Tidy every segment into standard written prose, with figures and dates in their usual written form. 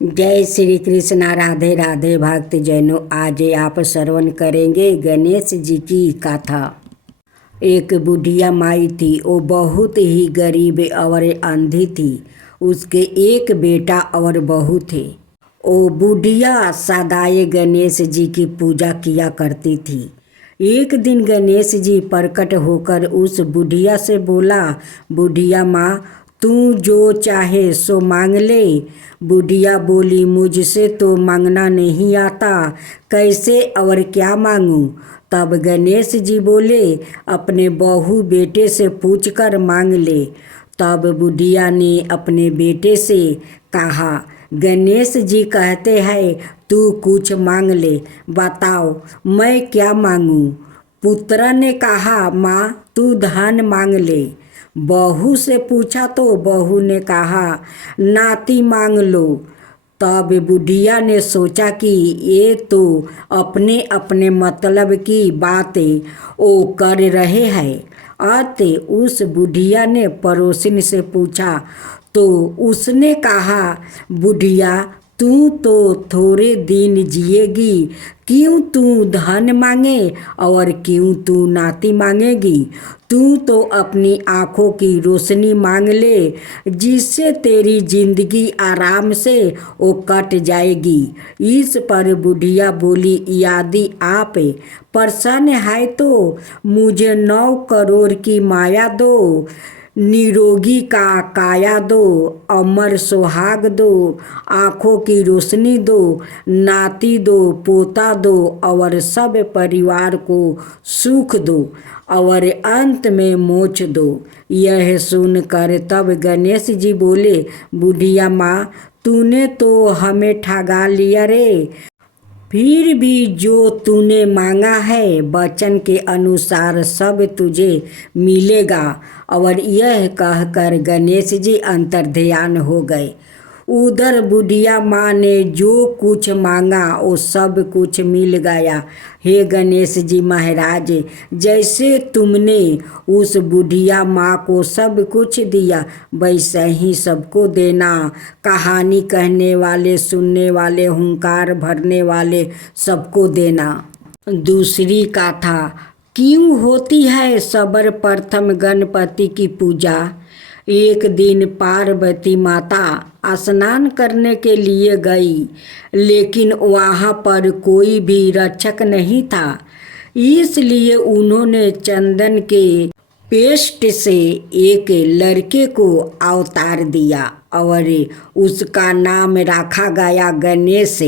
जय श्री कृष्णा। राधे राधे भक्त जैनों। आज आप श्रवण करेंगे गणेश जी की कथा। एक बुढ़िया माई थी, वो बहुत ही गरीब और अंधी थी। उसके एक बेटा और बहू थे। वो बुढ़िया सदाए गणेश जी की पूजा किया करती थी। एक दिन गणेश जी प्रकट होकर उस बुढ़िया से बोला, बुढ़िया माँ, तू जो चाहे सो मांग ले। बुढ़िया बोली, मुझसे तो मांगना नहीं आता, कैसे और क्या मांगूं। तब गणेश जी बोले, अपने बहू बेटे से पूछकर मांग ले। तब बुढ़िया ने अपने बेटे से कहा, गणेश जी कहते हैं तू कुछ मांग ले, बताओ मैं क्या मांगूं। पुत्र ने कहा, माँ तू धन मांग ले। बहू से पूछा तो बहू ने कहा, नाती मांग लो। तब बुढ़िया ने सोचा कि ये तो अपने अपने मतलब की बातें वो कर रहे हैं। अतः उस बुढ़िया ने पड़ोसिन से पूछा तो उसने कहा, बुढ़िया तू तो थोड़े दिन जिएगी, क्यों तू धन मांगे और क्यों तू नाती मांगेगी। तू तो अपनी आँखों की रोशनी मांग ले, जिससे तेरी जिंदगी आराम से वो कट जाएगी। इस पर बुढ़िया बोली, यदि आप प्रसन्न है तो मुझे 9 करोड़ की माया दो, निरोगी का काया दो, अमर सुहाग दो, आँखों की रोशनी दो, नाती दो, पोता दो और सब परिवार को सुख दो और अंत में मोक्ष दो। यह सुनकर तब गणेश जी बोले, बुढ़िया माँ, तूने तो हमें ठगा लिया रे। फिर भी जो तूने मांगा है वचन के अनुसार सब तुझे मिलेगा। और यह कहकर गणेश जी अंतर्ध्यान हो गए। उधर बुढ़िया माँ ने जो कुछ मांगा वो सब कुछ मिल गया। हे गणेश जी महाराज, जैसे तुमने उस बुढ़िया माँ को सब कुछ दिया वैसे ही सबको देना। कहानी कहने वाले, सुनने वाले, हुंकार भरने वाले सबको देना। दूसरी कथा, क्यों होती है सर्वप्रथम गणपति की पूजा। एक दिन पार्वती माता स्नान करने के लिए गई, लेकिन वहाँ पर कोई भी रक्षक नहीं था। इसलिए उन्होंने चंदन के पेस्ट से एक लड़के को अवतार दिया और उसका नाम रखा गया गणेश।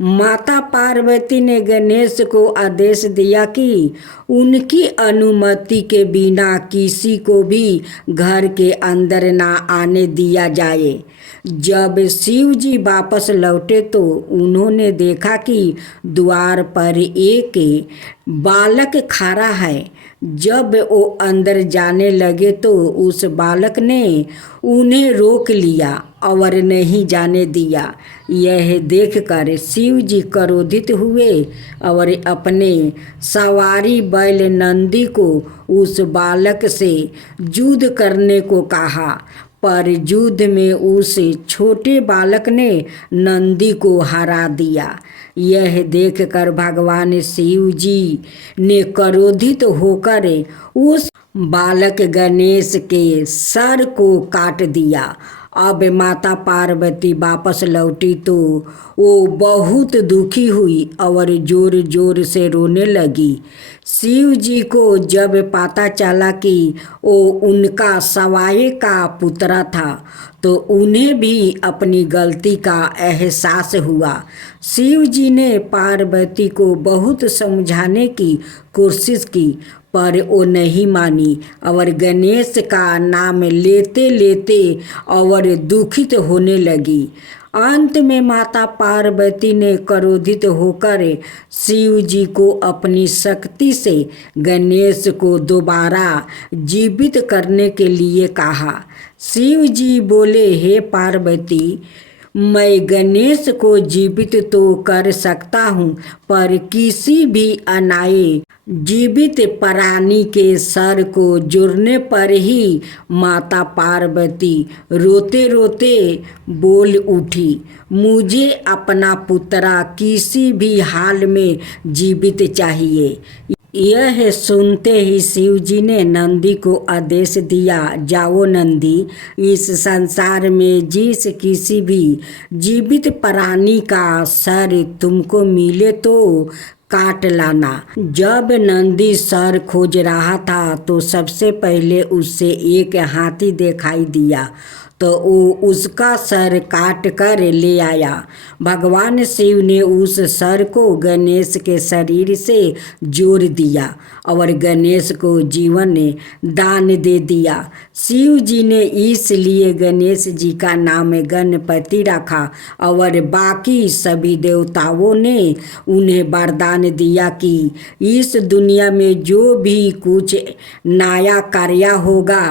माता पार्वती ने गणेश को आदेश दिया कि उनकी अनुमति के बिना किसी को भी घर के अंदर ना आने दिया जाए। जब शिव जी वापस लौटे तो उन्होंने देखा कि द्वार पर एक बालक खड़ा है। जब वो अंदर जाने लगे तो उस बालक ने उन्हें रोक लिया और नहीं जाने दिया। यह देखकर शिव जी क्रोधित हुए और अपने सवारी बैल नंदी को उस बालक से युद्ध करने को कहा। पर युद्ध में उस छोटे बालक ने नंदी को हरा दिया। यह देखकर भगवान शिव जी ने क्रोधित होकर उस बालक गणेश के सर को काट दिया। अब माता पार्वती वापस लौटी तो वो बहुत दुखी हुई और जोर जोर से रोने लगी। शिव जी को जब पता चला कि वो उनका सवाए का पुत्र था तो उन्हें भी अपनी गलती का एहसास हुआ। शिव जी ने पार्वती को बहुत समझाने की कोशिश की, पर वो नहीं मानी और गणेश का नाम लेते लेते और दुखित होने लगी। अंत में माता पार्वती ने क्रोधित होकर शिव जी को अपनी शक्ति से गणेश को दोबारा जीवित करने के लिए कहा। शिव जी बोले, हे पार्वती, मैं गणेश को जीवित तो कर सकता हूँ, पर किसी भी अन्याय जीवित प्राणी के सर को जुड़ने पर ही माता पार्वती रोते रोते बोल उठी, मुझे अपना पुत्रा किसी भी हाल में जीवित चाहिए। यह सुनते ही शिव जी ने नंदी को आदेश दिया, जाओ नंदी, इस संसार में जिस किसी भी जीवित प्राणी का सर तुमको मिले तो काट लाना। जब नंदी सर खोज रहा था तो सबसे पहले उससे एक हाथी दिखाई दिया, तो वो उसका सर काट कर ले आया। भगवान शिव ने उस सर को गणेश के शरीर से जोड़ दिया और गणेश को जीवन दान दे दिया। शिव जी ने इसलिए गणेश जी का नाम गणपति रखा और बाकी सभी देवताओं ने उन्हें वरदान दिया कि इस दुनिया में जो भी कुछ नया कार्य होगा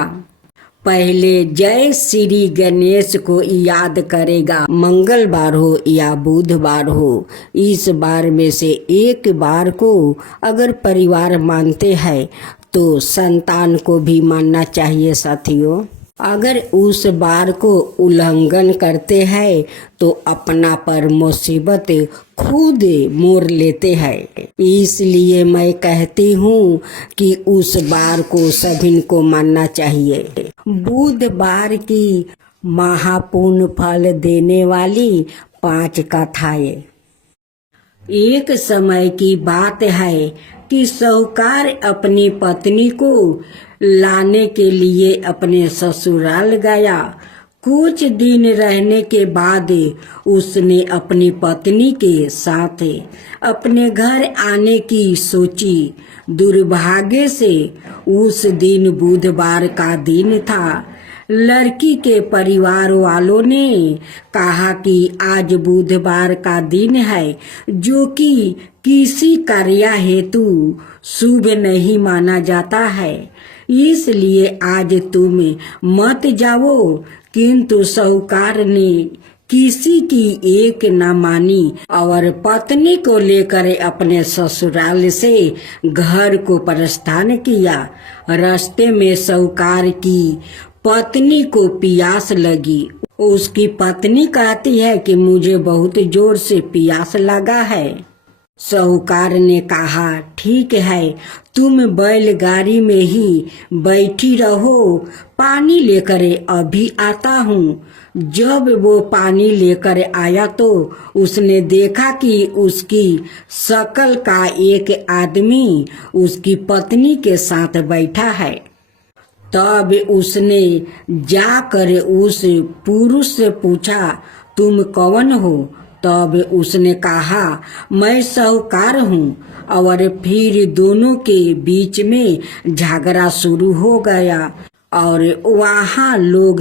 पहले जय श्री गणेश को याद करेगा। मंगलवार हो या बुधवार हो, इस बार में से एक बार को अगर परिवार मानते हैं तो संतान को भी मानना चाहिए साथियों। अगर उस बार को उल्लंघन करते हैं तो अपना पर मुसीबत खुद मोड़ लेते हैं। इसलिए मैं कहती हूँ कि उस बार को सभी को मानना चाहिए। बुधवार की महापुण्य फल देने वाली 5 कथाएं। एक समय की बात है कि साहूकार अपनी पत्नी को लाने के लिए अपने ससुराल गया। कुछ दिन रहने के बाद उसने अपनी पत्नी के साथ अपने घर आने की सोची। दुर्भाग्य से उस दिन बुधवार का दिन था। लड़की के परिवार वालों ने कहा कि आज बुधवार का दिन है, जो कि किसी कार्य हेतु शुभ नहीं माना जाता है, इसलिए आज तुम मत जाओ। किंतु साहूकार ने किसी की एक न मानी और पत्नी को लेकर अपने ससुराल से घर को प्रस्थान किया। रास्ते में साहूकार की पत्नी को प्यास लगी। उसकी पत्नी कहती है कि मुझे बहुत जोर से प्यास लगा है। साहूकार ने कहा, ठीक है, तुम बैलगाड़ी में ही बैठी रहो, पानी लेकर अभी आता हूँ। जब वो पानी लेकर आया तो उसने देखा कि उसकी शकल का एक आदमी उसकी पत्नी के साथ बैठा है। तब उसने जाकर उस पुरुष से पूछा, तुम कौन हो? तब उसने कहा, मैं साहूकार हूँ। और फिर दोनों के बीच में झगड़ा शुरू हो गया और वहाँ लोग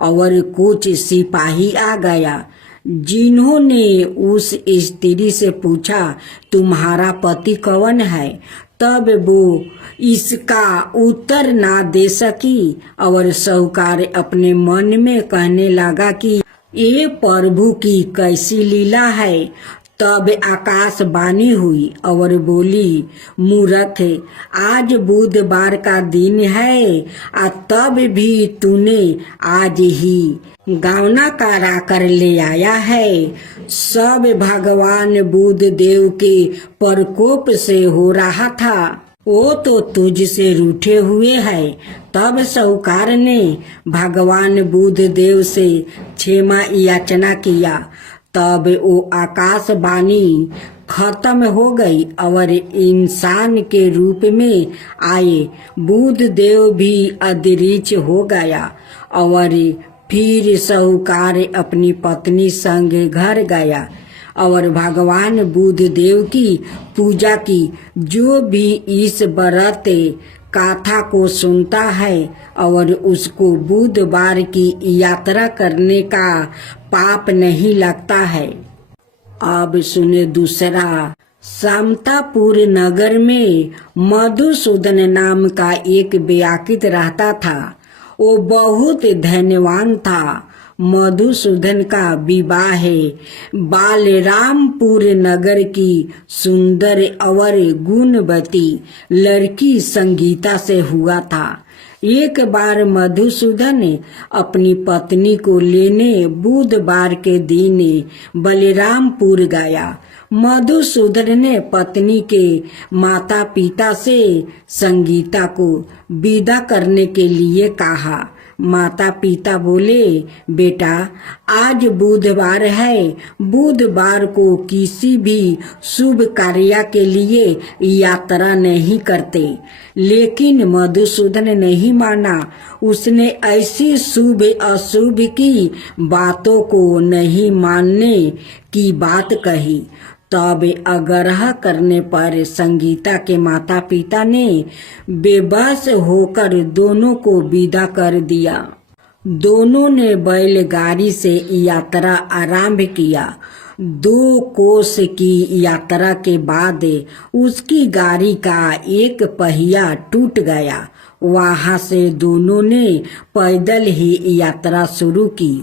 और कुछ सिपाही आ गया, जिन्होंने उस स्त्री से पूछा, तुम्हारा पति कौन है? तब वो इसका उत्तर ना दे सकी और साहूकार अपने मन में कहने लगा कि ये प्रभु की कैसी लीला है। तब आकाशवाणी हुई और बोली, मूर्ख, आज बुधवार का दिन है तब भी तूने आज ही गावना करा कर ले आया है। सब भगवान बुध देव के प्रकोप से हो रहा था, वो तो तुझसे रूठे हुए है। तब साहूकार ने भगवान बुध देव से क्षमा याचना किया। तब वो आकाशवाणी खत्म हो गई और इंसान के रूप में आए बुध देव भी अदृश्य हो गया। और फिर साहूकार अपनी पत्नी संग घर गया और भगवान बुध देव की पूजा की। जो भी इस व्रत कथा को सुनता है और उसको बुधवार की यात्रा करने का पाप नहीं लगता है। अब सुने दूसरा। समतापुर नगर में मधुसूदन नाम का एक व्याकित रहता था। वो बहुत धन्यवान था। मधुसूदन का विवाह बालरामपुर नगर की सुंदर और गुणवती लड़की संगीता से हुआ था। एक बार मधुसूदन अपनी पत्नी को लेने बुधवार के दिन बलरामपुर गया। मधुसूदन ने पत्नी के माता पिता से संगीता को विदा करने के लिए कहा। माता पिता बोले, बेटा आज बुधवार है, बुधवार को किसी भी शुभ कार्य के लिए यात्रा नहीं करते। लेकिन मधुसूदन नहीं माना। उसने ऐसी शुभ अशुभ की बातों को नहीं मानने की बात कही। तब आग्रह करने पर संगीता के माता पिता ने बेबस होकर दोनों को विदा कर दिया। दोनों ने बैलगाड़ी से यात्रा आरंभ किया। 2 कोस की यात्रा के बाद उसकी गाड़ी का एक पहिया टूट गया। वहां से दोनों ने पैदल ही यात्रा शुरू की।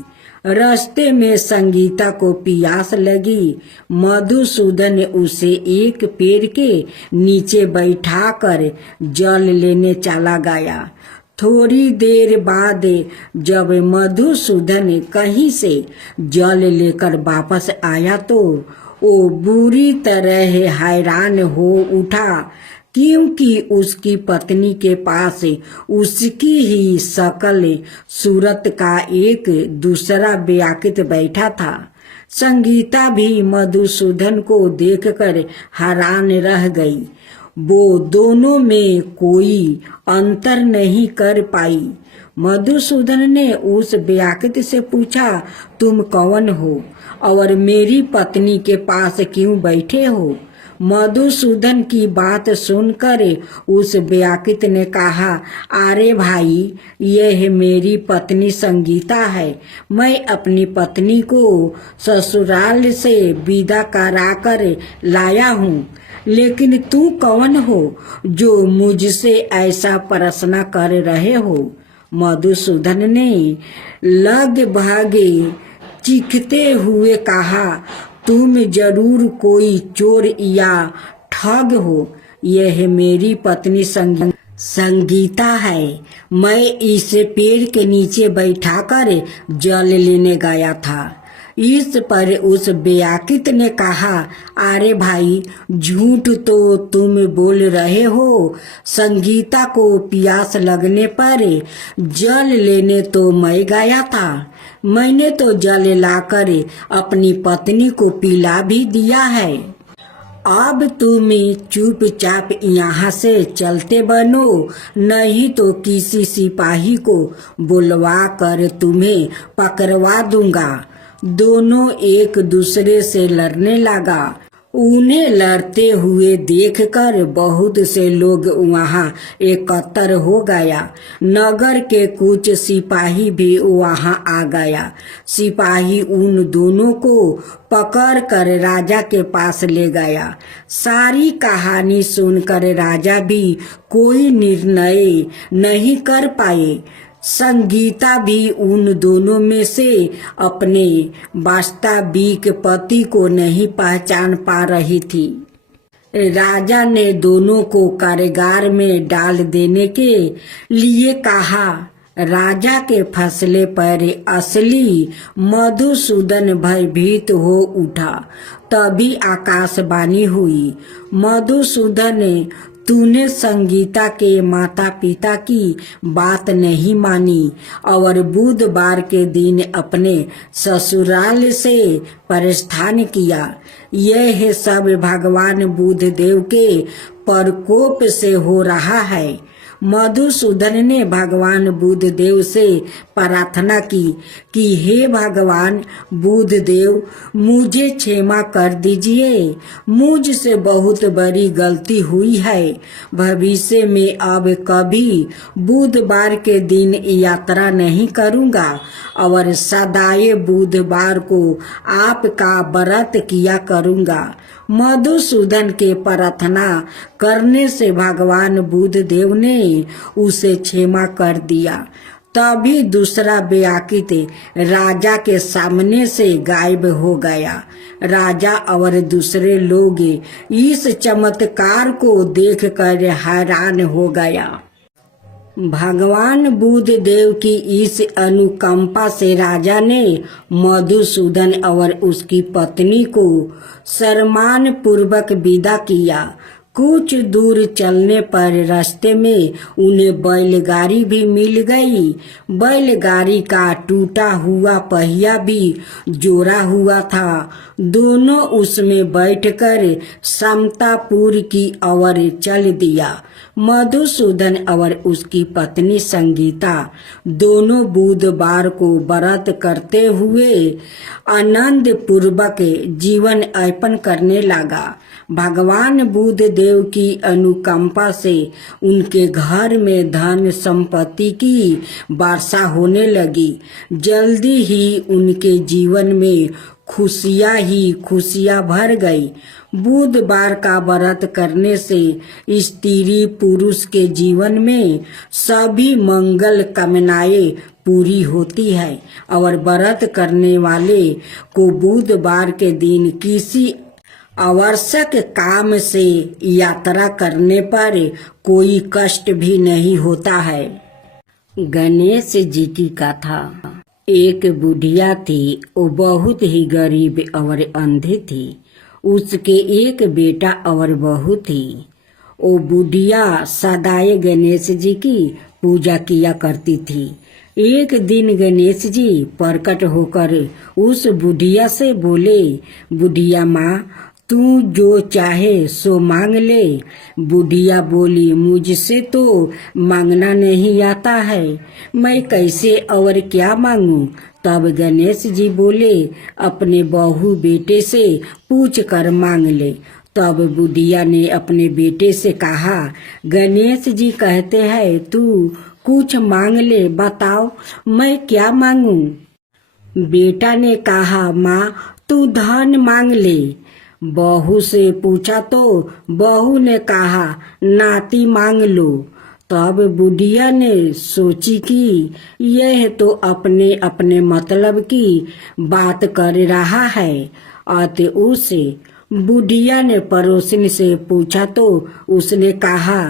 रास्ते में संगीता को प्यास लगी। मधुसूदन उसे एक पेड़ के नीचे बैठाकर जल लेने चला गया। थोड़ी देर बाद जब मधुसूदन कहीं से जल लेकर वापस आया तो वो बुरी तरह हैरान हो उठा, क्योंकि उसकी पत्नी के पास उसकी ही शकल सूरत का एक दूसरा व्याकृत बैठा था। संगीता भी मधुसूदन को देखकर हैरान रह गई। वो दोनों में कोई अंतर नहीं कर पाई। मधुसूदन ने उस व्याकृत से पूछा, तुम कौन हो और मेरी पत्नी के पास क्यों बैठे हो? मधुसूदन की बात सुनकर उस व्याकृत ने कहा, अरे भाई, यह मेरी पत्नी संगीता है। मैं अपनी पत्नी को ससुराल से विदा कराकर लाया हूँ। लेकिन तू कौन हो जो मुझसे ऐसा प्रश्न कर रहे हो? मधुसूदन ने लगभग चीखते हुए कहा, तुम जरूर कोई चोर या ठग हो। यह मेरी पत्नी संगीता है। मैं इस पेड़ के नीचे बैठाकर जल लेने गया था। इस पर उस व्याकृत ने कहा, अरे भाई, झूठ तो तुम बोल रहे हो। संगीता को प्यास लगने पर जल लेने तो मैं गया था। मैंने तो जल लाकर अपनी पत्नी को पिला भी दिया है। अब तुम चुपचाप यहाँ से चलते बनो, नहीं तो किसी सिपाही को बुलवा कर तुम्हें पकड़वा दूंगा। दोनों एक दूसरे से लड़ने लगा। उन्हें लड़ते हुए देखकर बहुत से लोग वहां एकत्र हो गया। नगर के कुछ सिपाही भी वहां आ गया। सिपाही उन दोनों को पकड़कर राजा के पास ले गया। सारी कहानी सुनकर राजा भी कोई निर्णय नहीं कर पाए। संगीता भी उन दोनों में से अपने वास्तविक पति को नहीं पहचान पा रही थी। राजा ने दोनों को कारागार में डाल देने के लिए कहा। राजा के फैसले पर असली मधुसूदन भयभीत हो उठा। तभी आकाशवाणी हुई, मधुसूदन, तूने संगीता के माता पिता की बात नहीं मानी और बुधवार के दिन अपने ससुराल से प्रस्थान किया। यह सब भगवान बुद्धदेव के प्रकोप से हो रहा है। मधुसूदन ने भगवान बुद्धदेव से प्रार्थना की कि हे भगवान बुद्धदेव, मुझे क्षमा कर दीजिए। मुझसे बहुत बड़ी गलती हुई है। भविष्य में अब कभी बुधवार के दिन यात्रा नहीं करूंगा और सदाए बुधवार को आपका व्रत किया करूंगा। मधुसूदन के प्रार्थना करने से भगवान बुद्धदेव ने उसे क्षमा कर दिया। तभी दूसरा बेआकित राजा के सामने से गायब हो गया। राजा और दूसरे लोग इस चमत्कार को देखकर हैरान हो गया। भगवान बुद्ध देव की इस अनुकंपा से राजा ने मधुसूदन और उसकी पत्नी को सम्मान पूर्वक विदा किया। कुछ दूर चलने पर रास्ते में उन्हें बैलगाड़ी भी मिल गई। बैलगाड़ी का टूटा हुआ पहिया भी जोड़ा हुआ था। दोनों उसमें बैठकर समतापुर की ओर चल दिया। मधुसूदन और उसकी पत्नी संगीता दोनों बुधवार को व्रत करते हुए आनंद पूर्वक जीवन यापन करने लगा। भगवान बुद्ध देव की अनुकंपा से उनके घर में धन संपत्ति की वर्षा होने लगी। जल्दी ही उनके जीवन में खुशियां ही खुशियां भर गई। बुधवार का व्रत करने से स्त्री पुरुष के जीवन में सभी मंगल कामनाएं पूरी होती है और व्रत करने वाले को बुधवार के दिन किसी आवश्यक काम से यात्रा करने पर कोई कष्ट भी नहीं होता है। गणेश जी की कथा। एक बुढ़िया थी, वो बहुत ही गरीब और अंधी थी। उसके एक बेटा और बहू थी। वो बुढ़िया सदाए गणेश जी की पूजा किया करती थी। एक दिन गणेश जी प्रकट होकर उस बुढ़िया से बोले, बुढ़िया माँ, तू जो चाहे सो मांग ले। बुढ़िया बोली, मुझसे तो मांगना नहीं आता है, मैं कैसे और क्या मांगूं। तब गणेश जी बोले, अपने बहू बेटे से पूछ कर मांग ले। तब बुढ़िया ने अपने बेटे से कहा, गणेश जी कहते हैं तू कुछ मांग ले, बताओ मैं क्या मांगूं। बेटा ने कहा, माँ तू धन मांग ले। बहू से पूछा तो बहू ने कहा, नाती मांग लो। तब बुढ़िया ने सोची कि यह तो अपने अपने मतलब की बात कर रहा है। अतः उसे बुढ़िया ने पड़ोसिन से पूछा तो उसने कहा,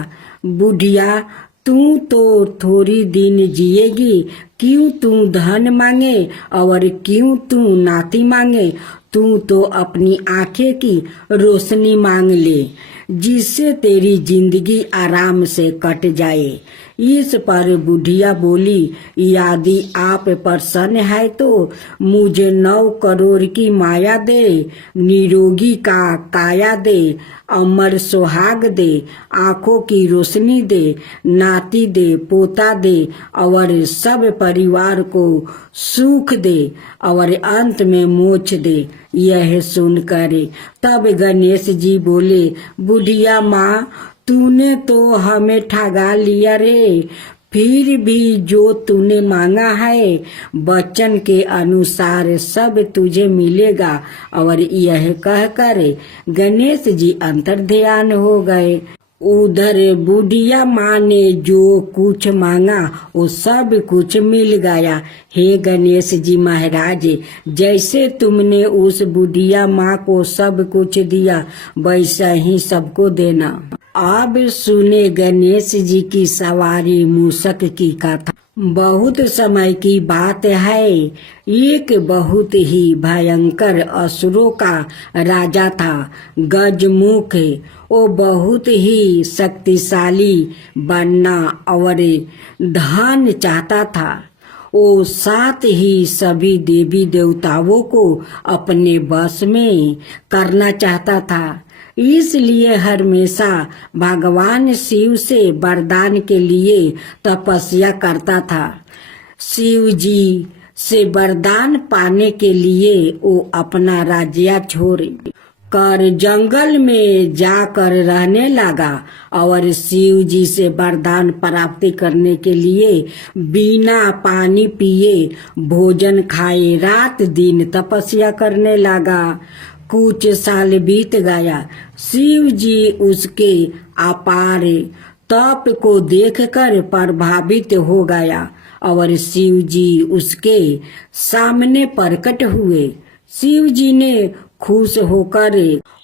बुढ़िया तू तो थोड़ी दिन जिएगी, क्यों तू धन मांगे और क्यों तू नाती मांगे। तू तो अपनी आंखें की रोशनी मांग ले, जिससे तेरी जिंदगी आराम से कट जाए। इस पर बुढ़िया बोली, यदि आप प्रसन्न है तो मुझे 9 करोड़ की माया दे, निरोगी का काया दे, अमर सुहाग दे, आंखों की रोशनी दे, नाती दे, पोता दे और सब परिवार को सुख दे और अंत में मोक्ष दे। यह सुनकर तब गणेश जी बोले, बुढ़िया माँ, तूने तो हमें ठगा लिया रे। फिर भी जो तूने मांगा है वचन के अनुसार सब तुझे मिलेगा। और यह कहकर गणेश जी अंतर्ध्यान हो गए। उधर बुढ़िया माँ ने जो कुछ मांगा वो सब कुछ मिल गया। हे गणेश जी महाराज, जैसे तुमने उस बुढ़िया माँ को सब कुछ दिया वैसा ही सबको देना। अब सुने गणेश जी की सवारी मूषक की कथा। बहुत समय की बात है, एक बहुत ही भयंकर असुरों का राजा था, गजमुख। वो बहुत ही शक्तिशाली बनना और धन चाहता था। वो साथ ही सभी देवी देवताओं को अपने वश में करना चाहता था। इसलिए हमेशा भगवान शिव से वरदान के लिए तपस्या करता था। शिव जी से वरदान पाने के लिए वो अपना राज्य छोड़ कर जंगल में जाकर रहने लगा और शिव जी से वरदान प्राप्ति करने के लिए बिना पानी पिए भोजन खाए रात दिन तपस्या करने लगा। कुछ साल बीत गया। शिव जी उसके अपार तप को देखकर प्रभावित हो गया और शिव जी उसके सामने प्रकट हुए। शिव जी ने खुश होकर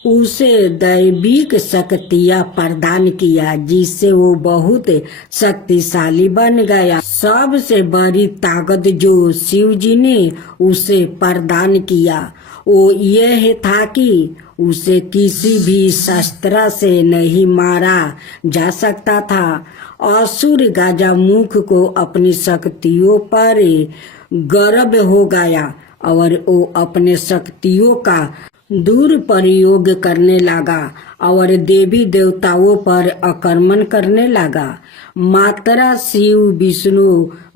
उसे दैविक शक्तियां प्रदान किया, जिससे वो बहुत शक्तिशाली बन गया। सबसे बड़ी ताकत जो शिव जी ने उसे प्रदान किया वो यह था कि उसे किसी भी शस्त्र से नहीं मारा जा सकता था। असुर गजमुख को अपनी शक्तियों पर गर्व हो गया और वो अपने शक्तियों का दुरुपयोग करने लगा और देवी देवताओं पर आक्रमण करने लगा। मात्र शिव, विष्णु,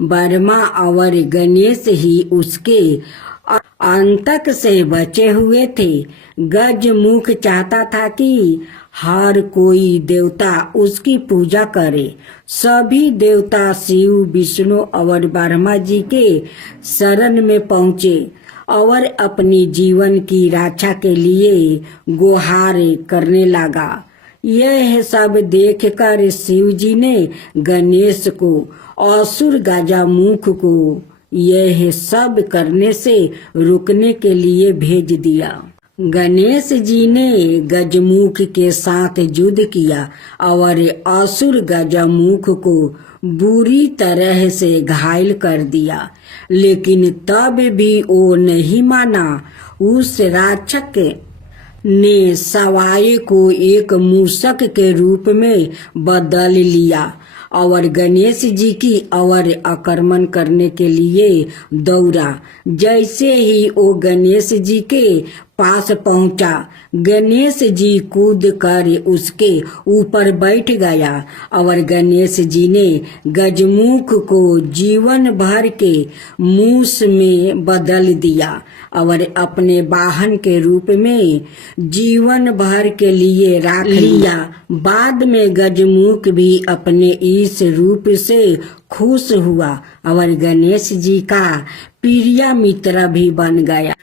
ब्रह्मा और गणेश ही उसके आतंक से बचे हुए थे। गजमुख चाहता था कि हर कोई देवता उसकी पूजा करे। सभी देवता शिव, विष्णु और ब्रह्मा जी के शरण में पहुँचे और अपनी जीवन की रक्षा के लिए गुहार करने लगा। यह सब देखकर शिव जी ने गणेश को, असुर गजमुख को यह सब करने से रुकने के लिए भेज दिया। गणेश जी ने गजमुख के साथ युद्ध किया और असुर गजमुख को बुरी तरह से घायल कर दिया, लेकिन तब भी वो नहीं माना। उस राक्षस ने सवाई को एक मूषक के रूप में बदल लिया और गणेश जी की ओर आक्रमण करने के लिए दौड़ा। जैसे ही वो गणेश जी के पास पहुंचा, गणेश जी कूद कर उसके ऊपर बैठ गया और गणेश जी ने गजमुख को जीवन भर के मूस में बदल दिया और अपने वाहन के रूप में जीवन भर के लिए रख लिया। बाद में गजमुख भी अपने इस रूप से खुश हुआ और गणेश जी का प्रिय मित्र भी बन गया।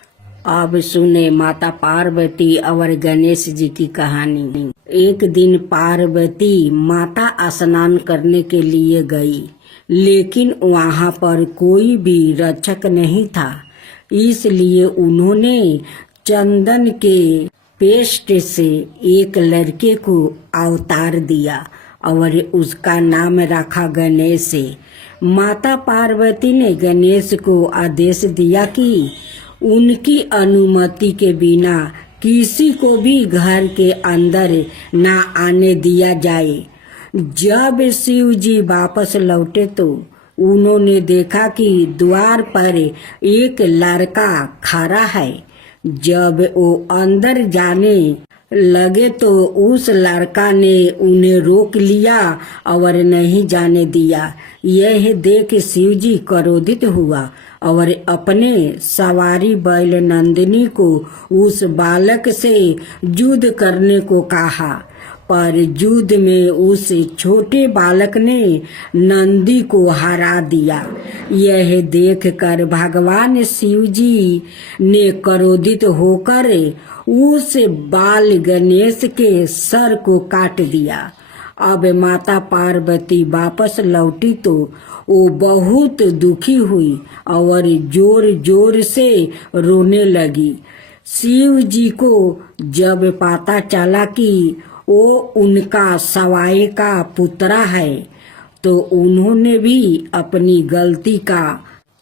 अब सुने माता पार्वती और गणेश जी की कहानी। एक दिन पार्वती माता स्नान करने के लिए गई, लेकिन वहां पर कोई भी रक्षक नहीं था। इसलिए उन्होंने चंदन के पेस्ट से एक लड़के को अवतार दिया और उसका नाम रखा गणेश। माता पार्वती ने गणेश को आदेश दिया कि उनकी अनुमति के बिना किसी को भी घर के अंदर ना आने दिया जाए। जब शिव जी वापस लौटे तो उन्होंने देखा कि द्वार पर एक लड़का खड़ा है। जब वो अंदर जाने लगे तो उस लड़का ने उन्हें रोक लिया और नहीं जाने दिया। यह देख शिव जी क्रोधित हुआ और अपने सवारी बैल नंदिनी को उस बालक से युद्ध करने को कहा, पर युद्ध में उस छोटे बालक ने नंदी को हरा दिया। यह देखकर भगवान शिव जी ने क्रोधित होकर उस बाल गणेश के सर को काट दिया। अब माता पार्वती वापस लौटी तो वो बहुत दुखी हुई और जोर जोर से रोने लगी। शिव जी को जब पता चला कि वो उनका सवाई का पुत्र है तो उन्होंने भी अपनी गलती का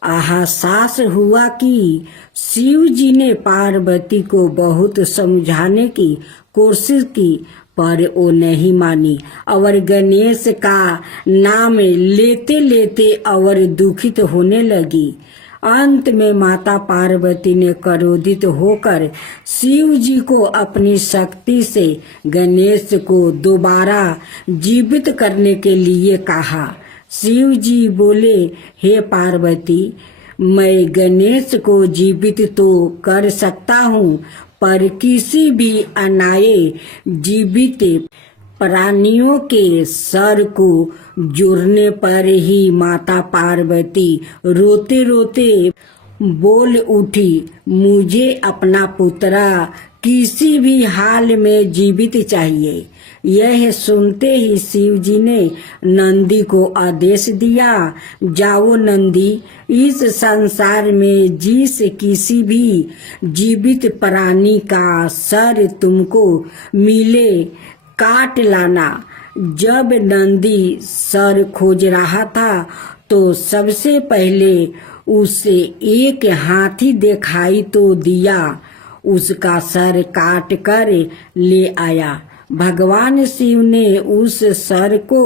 एहसास हुआ कि शिव जी ने पार्वती को बहुत समझाने की कोशिश की, पर वो नहीं मानी और गणेश का नाम लेते लेते और दुखित होने लगी। अंत में माता पार्वती ने क्रोधित होकर शिव जी को अपनी शक्ति से गणेश को दोबारा जीवित करने के लिए कहा। शिव जी बोले, हे पार्वती, मैं गणेश को जीवित तो कर सकता हूँ, पर किसी भी अनाए जीवित प्राणियों के सर को जोड़ने पर ही माता पार्वती रोते रोते बोल उठी, मुझे अपना पुत्र किसी भी हाल में जीवित चाहिए। यह सुनते ही शिव जी ने नंदी को आदेश दिया, जाओ नंदी, इस संसार में जिस किसी भी जीवित प्राणी का सर तुमको मिले काट लाना। जब नंदी सर खोज रहा था तो सबसे पहले उसे एक हाथी दिखाई तो दिया, उसका सर काट कर ले आया। भगवान शिव ने उस सर को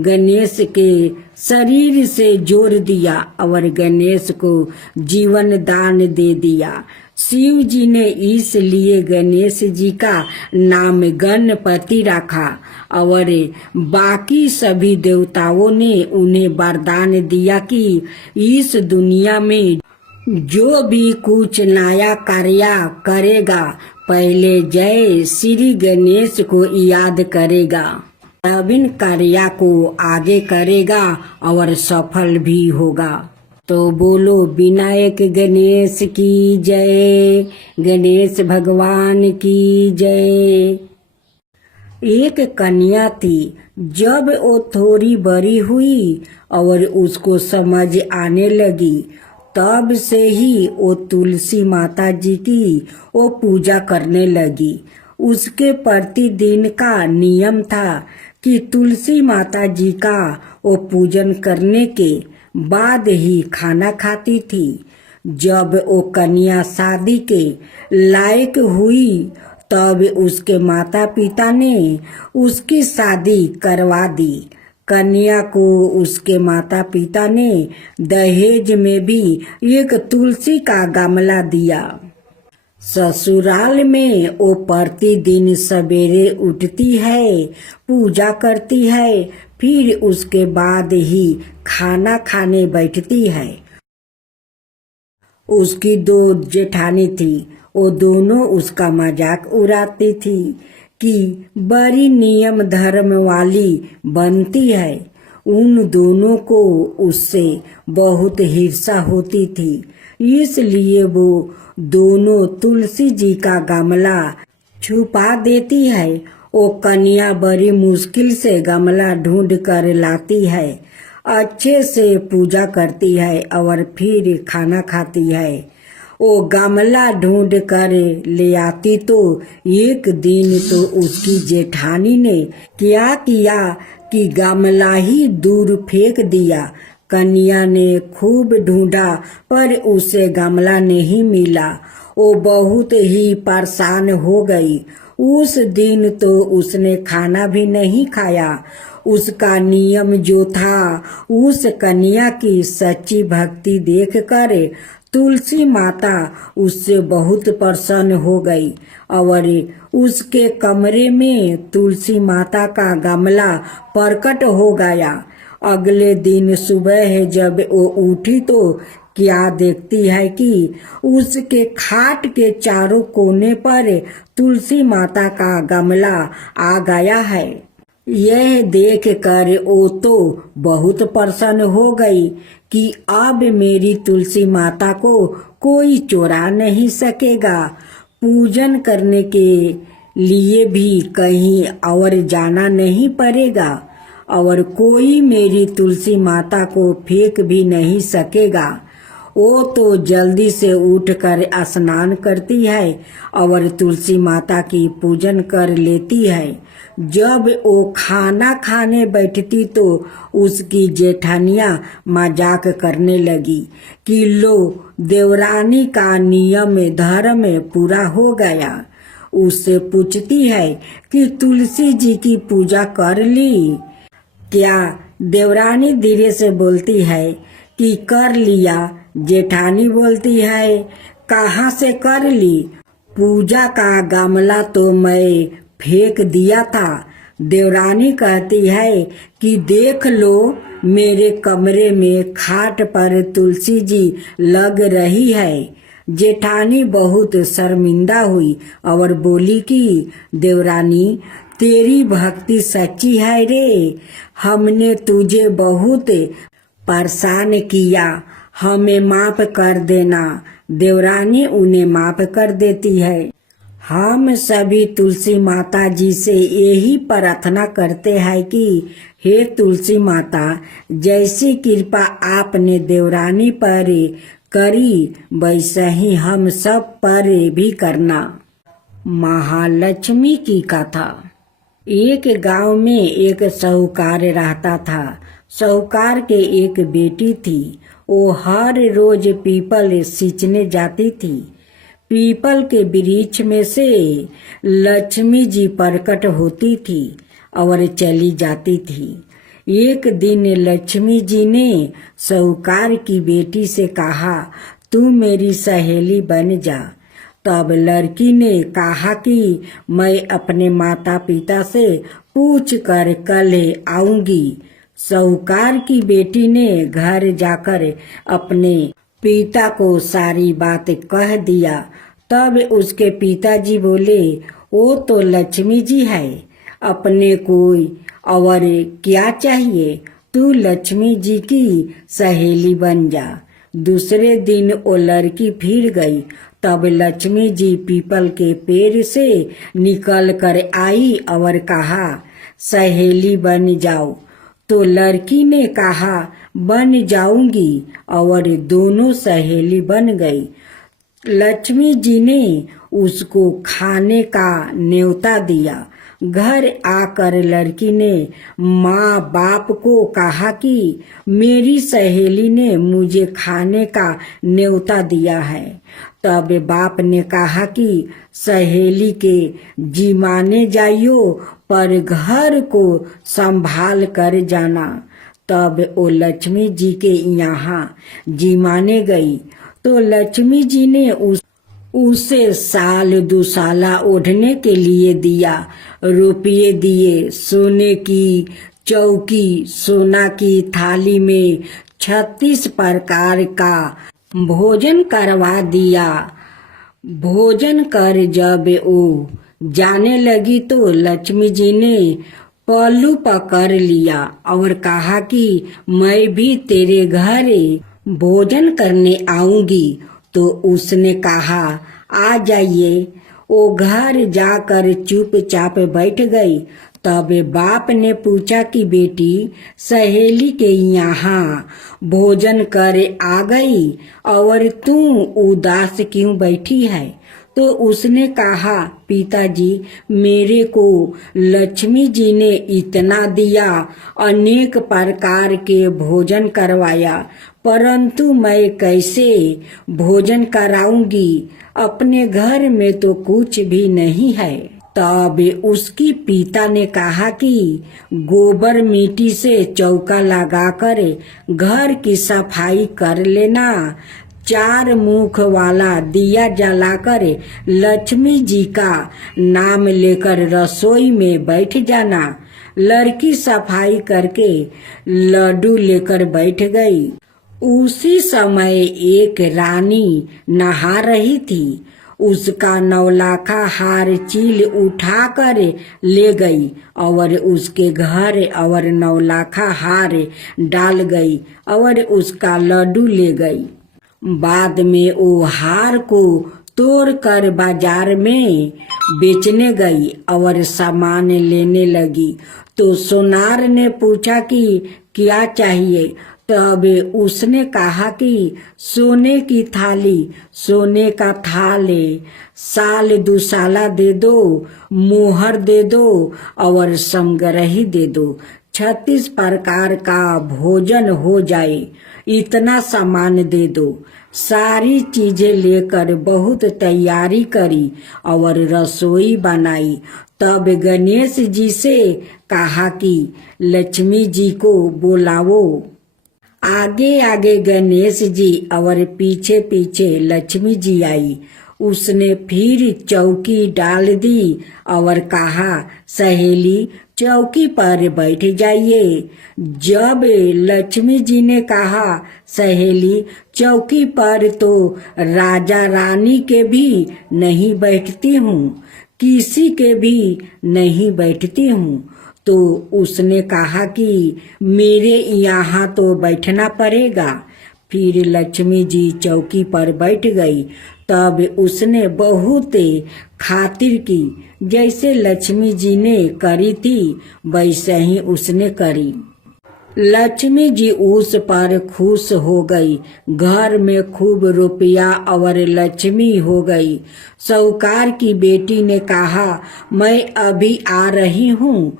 गणेश के शरीर से जोड़ दिया और गणेश को जीवन दान दे दिया। शिव जी ने इसलिए गणेश जी का नाम गणपति रखा और बाकी सभी देवताओं ने उन्हें वरदान दिया कि इस दुनिया में जो भी कुछ नया कार्य करेगा पहले जय श्री गणेश को याद करेगा, तभी कार्य को आगे करेगा और सफल भी होगा। तो बोलो विनायक गणेश की जय, गणेश भगवान की जय। एक कन्या थी, जब वो थोड़ी बड़ी हुई और उसको समझ आने लगी तब से ही वो तुलसी माता जी की वो पूजा करने लगी। उसके प्रतिदिन का नियम था कि तुलसी माता जी का वो पूजन करने के बाद ही खाना खाती थी। जब वो कन्या शादी के लायक हुई तब उसके माता पिता ने उसकी शादी करवा दी। कन्या को उसके माता पिता ने दहेज में भी एक तुलसी का गमला दिया। ससुराल में वो प्रतिदिन सवेरे उठती है, पूजा करती है, फिर उसके बाद ही खाना खाने बैठती है। उसकी 2 जेठानी थी, वो दोनों उसका मजाक उड़ाती थी कि बड़ी नियम धर्म वाली बनती है। उन दोनों को उससे बहुत ईर्ष्या होती थी, इसलिए वो दोनों तुलसी जी का गमला छुपा देती है। वो कन्या बड़ी मुश्किल से गमला ढूंढ कर लाती है, अच्छे से पूजा करती है और फिर खाना खाती है। वो गमला ढूंढ कर ले आती तो एक दिन तो उसकी जेठानी ने क्या किया कि गमला ही दूर फेंक दिया। कन्या ने खूब ढूंढा पर उसे गमला नहीं मिला। वो बहुत ही परेशान हो गई। उस दिन तो उसने खाना भी नहीं खाया। उसका नियम जो था, उस कन्या की सच्ची भक्ति देखकर तुलसी माता उससे बहुत प्रसन्न हो गई और उसके कमरे में तुलसी माता का गमला प्रकट हो गया। अगले दिन सुबह जब वो उठी तो क्या देखती है कि उसके खाट के चारों कोने पर तुलसी माता का गमला आ गया है। यह देख कर वो तो बहुत प्रसन्न हो गई कि अब मेरी तुलसी माता को कोई चुरा नहीं सकेगा। पूजन करने के लिए भी कहीं और जाना नहीं पड़ेगा और कोई मेरी तुलसी माता को फेंक भी नहीं सकेगा। वो तो जल्दी से उठकर स्नान करती है और तुलसी माता की पूजन कर लेती है। जब वो खाना खाने बैठती तो उसकी जेठानियां मजाक करने लगी कि लो देवरानी का नियम धर्म पूरा हो गया। उससे पूछती है कि तुलसी जी की पूजा कर ली क्या? देवरानी धीरे से बोलती है कि कर लिया। जेठानी बोलती है कहाँ से कर ली? पूजा का गमला तो मैं फेंक दिया था। देवरानी कहती है कि देख लो मेरे कमरे में खाट पर तुलसी जी लग रही है। जेठानी बहुत शर्मिंदा हुई और बोली कि देवरानी तेरी भक्ति सच्ची है रे, हमने तुझे बहुत परेशान किया, हमें माफ कर देना। देवरानी उन्हें माफ कर देती है। हम सभी तुलसी माता जी से यही प्रार्थना करते हैं कि हे तुलसी माता, जैसी कृपा आपने देवरानी पर करी वैसे ही हम सब पर भी करना। महालक्ष्मी की कथा। एक गांव में एक साहूकार रहता था। साहूकार के एक बेटी थी। वो हर रोज पीपल सींचने जाती थी। पीपल के वृक्ष में से लक्ष्मी जी प्रकट होती थी और चली जाती थी। एक दिन लक्ष्मी जी ने साहूकार की बेटी से कहा, तू मेरी सहेली बन जा। तब लड़की ने कहा कि मैं अपने माता पिता से पूछ कर कल आऊंगी। साहूकार की बेटी ने घर जाकर अपने पिता को सारी बात कह दिया। तब उसके पिताजी बोले, वो तो लक्ष्मी जी है, अपने कोई और क्या चाहिए, तू लक्ष्मी जी की सहेली बन जा। दूसरे दिन वो लड़की फिर गई। तब लक्ष्मी जी पीपल के पेड़ से निकल कर आई और कहा, सहेली बन जाओ। तो लड़की ने कहा, बन जाऊंगी, और दोनों सहेली बन गई। लक्ष्मी जी ने उसको खाने का न्योता दिया। घर आकर लड़की ने माँ बाप को कहा कि मेरी सहेली ने मुझे खाने का न्योता दिया है। तब बाप ने कहा कि सहेली के जिमाने जाइयो, पर घर को संभाल कर जाना। तब वो लक्ष्मी जी के यहाँ जिमाने गई तो लक्ष्मी जी ने उसे साल दुसाला ओढ़ने के लिए दिया, रुपये दिए, सोने की चौकी, सोना की थाली में 36 प्रकार का भोजन करवा दिया। भोजन कर जब वो जाने लगी तो लक्ष्मी जी ने पल्लू पकड़ लिया और कहा कि मैं भी तेरे घर भोजन करने आऊंगी। तो उसने कहा, आ जाइए। वो घर जाकर चुपचाप बैठ गई। तब बाप ने पूछा कि बेटी, सहेली के यहाँ भोजन कर आ गई और तू उदास क्यों बैठी है? तो उसने कहा, पिताजी, मेरे को लक्ष्मी जी ने इतना दिया, अनेक प्रकार के भोजन करवाया, परंतु मैं कैसे भोजन कराऊंगी? अपने घर में तो कुछ भी नहीं है। तब उसकी पिता ने कहा कि गोबर मिट्टी से चौका लगाकर घर की सफाई कर लेना। 4 मुख वाला दिया जलाकर लक्ष्मी जी का नाम लेकर रसोई में बैठ जाना। लड़की सफाई करके लड्डू लेकर बैठ गई। उसी समय एक रानी नहा रही थी। उसका 9 लाखा हार चील उठाकर ले गई और उसके घर और 9 लाखा हार डाल गई और उसका लड्डू ले गई। बाद में वो हार को तोड़कर बाजार में बेचने गई और सामान लेने लगी। तो सोनार ने पूछा कि क्या चाहिए? तब उसने कहा कि सोने की थाली, सोने का थाल, साल दुसाला दे दो, मोहर दे दो और समगरही दे दो। 36 प्रकार का भोजन हो जाए, इतना सामान दे दो। सारी चीजें लेकर बहुत तैयारी करी और रसोई बनाई। तब गणेश जी से कहा कि लक्ष्मी जी को बुलाओ। आगे आगे गणेश जी और पीछे पीछे लक्ष्मी जी आई। उसने फिर चौकी डाल दी और कहा, सहेली, चौकी पर बैठ जाइए। जब लक्ष्मी जी ने कहा, सहेली, चौकी पर तो राजा रानी के भी नहीं बैठती हूँ, किसी के भी नहीं बैठती हूँ। तो उसने कहा कि मेरे यहाँ तो बैठना पड़ेगा। फिर लक्ष्मी जी चौकी पर बैठ गई। तब उसने बहुत खातिर की। जैसे लक्ष्मी जी ने करी थी वैसे ही उसने करी। लक्ष्मी जी उस पर खुश हो गई। घर में खूब रुपया और लक्ष्मी हो गई। साहूकार की बेटी ने कहा, मैं अभी आ रही हूँ,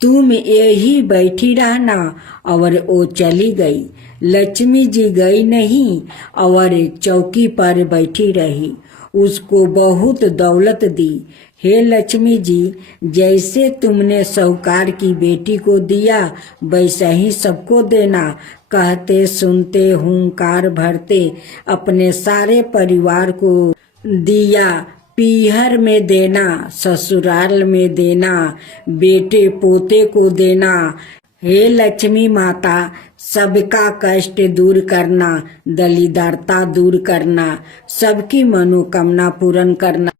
तुम यही बैठी रहना। और वो चली गई। लक्ष्मी जी गई नहीं और चौकी पर बैठी रही। उसको बहुत दौलत दी। हे लक्ष्मी जी, जैसे तुमने साहूकार की बेटी को दिया वैसा ही सबको देना। कहते सुनते हुंकार भरते अपने सारे परिवार को दिया। पीहर में देना, ससुराल में देना, बेटे पोते को देना। हे लक्ष्मी माता, सबका कष्ट दूर करना, दरिद्रता दूर करना, सबकी मनोकामना पूर्ण करना।